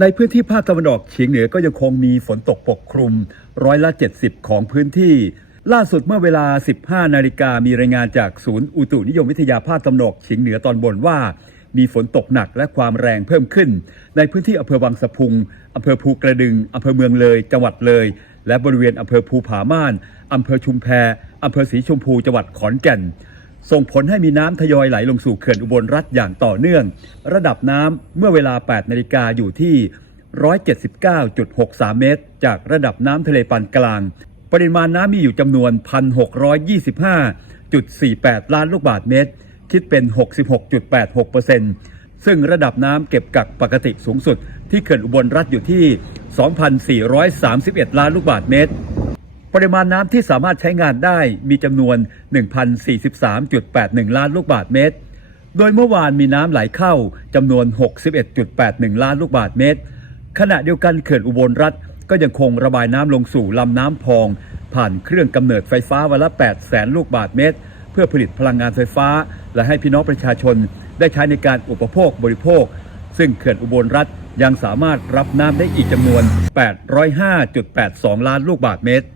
ในพื้นที่ภาคตะวันออกเฉียงเหนือก็ยังคงมีฝนตกปกคลุมร้อยละ 70 ของพื้นที่ ล่าสุดเมื่อเวลา 15 นาฬิกามีรายงานจากศูนย์อุตุนิยมวิทยาภาคตะวันออกเฉียงเหนือตอนบนว่า มีฝนตกหนักและความแรงเพิ่มขึ้น ในพื้นที่อำเภอวังสะพุงอำเภอภูกระดึงอำเภอเมืองเลย จังหวัดเลย และบริเวณอำเภอภูผาม่านอำเภอชุมแพอำเภอศรีชมพูจังหวัดขอนแก่น ส่งผลให้มีน้ำทยอยไหลลงสู่เขื่อนอุบลรัฐอย่างต่อเนื่อง ระดับน้ำเมื่อเวลา 8 นาฬิกาอยู่ที่ 179.63 เมตร จากระดับน้ำทะเลปานกลาง ปริมาณน้ำมีอยู่จำนวน 1,625.48 ล้านลูกบาศก์เมตร คิดเป็น 66.86%ซึ่งระดับน้ำเก็บกักปกติสูงสุด ที่เขื่อนอุบลรัฐอยู่ที่ 2,431 ล้านลูกบาศก์เมตร ปริมาณน้ำที่สามารถใช้งานได้มีจำนวน 1,043.81 ล้านลูกบาศก์เมตร โดยเมื่อวานมีน้ำไหลเข้าจำนวน 61.81 ล้านลูกบาศก์เมตร ขณะเดียวกันเขื่อนอุบลรัฐก็ยังคงระบายน้ำลงสู่ลำน้ำพอง ผ่านเครื่องกำเนิดไฟฟ้าวันละ 8 แสนลูกบาศก์เมตร เพื่อผลิตพลังงานไฟฟ้า และให้พี่น้องประชาชนได้ใช้ในการอุปโภคบริโภค ซึ่งเขื่อนอุบลรัฐยังสามารถรับน้ำได้อีกจำนวน 805.82 ล้านลูกบาศก์เมตร